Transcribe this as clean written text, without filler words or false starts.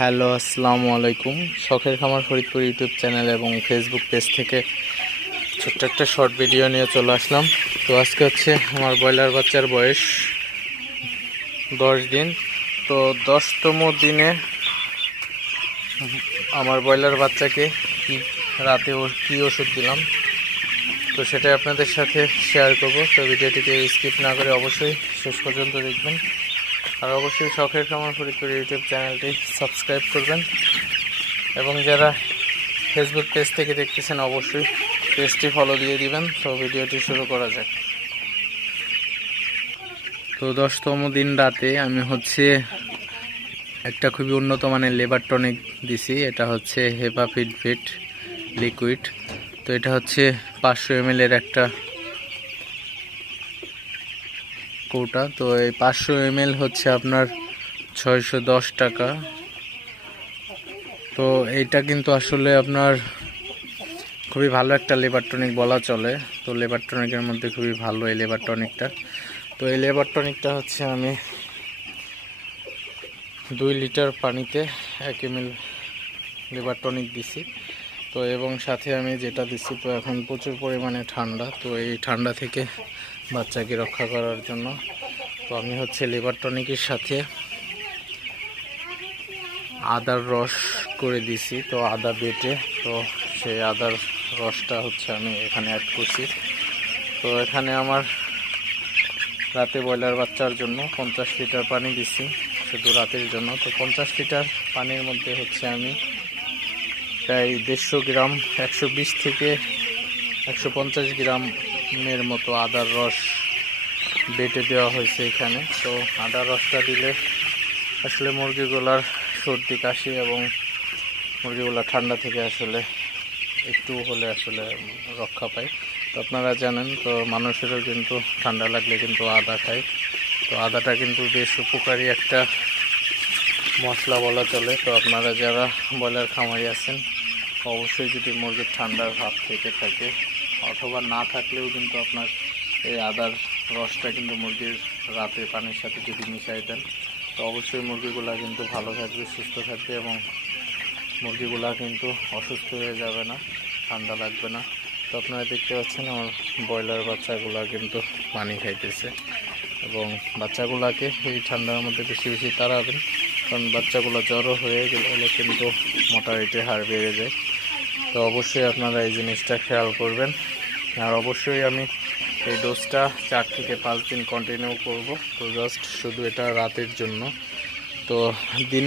Hello, আসসালামু আলাইকুম। শখের খামার ফরিদপুর ইউটিউব চ্যানেল এবং ফেসবুক পেজ থেকে ছোট্ট একটা শর্ট ভিডিও নিয়ে চলে আসলাম। তো আজকে হচ্ছে আমার ব্রয়লার বাচ্চার বয়স 10 দিন। তো 10তম দিনে আমার ব্রয়লার বাচ্চাকে রাতে কী ওষুধ দিলাম, তো সেটাই আপনাদের সাথে শেয়ার করব। তো ভিডিওটিকে স্কিপ না করে অবশ্যই শেষ পর্যন্ত দেখবেন, আর অবশ্যই শখের খামার ফরিদপুর ইউটিউব চ্যানেলটি সাবস্ক্রাইব করবেন, এবং যারা ফেসবুক পেজ থেকে দেখতেছেন অবশ্যই পেজটি ফলো দিয়ে দিবেন। তো ভিডিওটি শুরু করা যাক। তো 10তম দিন রাতে আমি হচ্ছে একটা খুবই উন্নত মানের লেবার টনিক দিছি। এটা হচ্ছে হেপা ফিট লিকুইড। তো এটা হচ্ছে 500 ml এর একটা কৌটা। তো এই 500 ml হচ্ছে আপনার 610 টাকা। তো এইটা কিন্তু আসলে আপনার খুবই ভালো একটা লেবার টনিক বলা চলে। তো লেবার টনিকের মধ্যে খুবই ভালো এই লেবার টনিকটা। তো এই লেবার টনিকটা হচ্ছে আমি 2 লিটার পানিতে 1 ml লেবার টনিক দিছি। তো এবং সাথে আমি যেটা দিচ্ছি, তো এখন প্রচুর পরিমাণে ঠান্ডা, তো এই ঠান্ডা থেকে বাচ্চাকে রক্ষা করার জন্য তো আমি হচ্ছে লেবার টনিকের সাথে আদার রস করে দিছি। তো আদা বেটে, তো সেই আদার রসটা হচ্ছে আমি এখানে অ্যাড করছি। তো এখানে আমার রাতে ব্রয়লার বাচ্চার জন্য 50 লিটার পানি দিছি শুধু রাতের জন্য। তো 50 লিটার পানির মধ্যে হচ্ছে আমি প্রায় 150 গ্রাম 120 থেকে 150 গ্রামের মতো আদার রস বেটে দেওয়া হয়েছে এখানে। তো আদার রসটা দিলে আসলে মুরগিগুলার সর্দি কাশি এবং মুরগিগুলা ঠান্ডা থেকে আসলে একটু হলে আসলে রক্ষা পায়। তো আপনারা জানেন, তো মানুষেরও কিন্তু ঠান্ডা লাগলে কিন্তু আদা খায়। তো আদাটা কিন্তু বেশ উপকারী একটা মশলা বলা চলে। তো আপনারা যারা ব্রয়লার খামারি আছেন অবশ্যই যদি মুরগির ঠান্ডার ভাব থেকে থাকে অথবা না থাকলেও কিন্তু আপনার এই আদার রসটা কিন্তু মুরগির রাতে পানির সাথে যদি মিশাই দেন, তো অবশ্যই মুরগিগুলা কিন্তু ভালো থাকবে, সুস্থ থাকবে, এবং মুরগিগুলা কিন্তু অসুস্থ হয়ে যাবে না, ঠান্ডা লাগবে না। তো আপনারা দেখতে পাচ্ছেন আমার ব্রয়লার বাচ্চাগুলা কিন্তু পানি খাইতেছে, এবং বাচ্চাগুলাকে এই ঠান্ডার মধ্যে বেশি বেশি তাড়াবেন, কারণ বাচ্চাগুলো জ্বরও হয়ে গেলে কিন্তু মর্টালিটি হার বেড়ে যায়। তো অবশ্যই আপনারা এই জিনিসটা খেয়াল করবেন। আর অবশ্যই আমি এই ডোজটা 4 থেকে 5 দিন কন্টিনিউ করব। তো জাস্ট শুধু এটা রাতের জন্য। তো দিন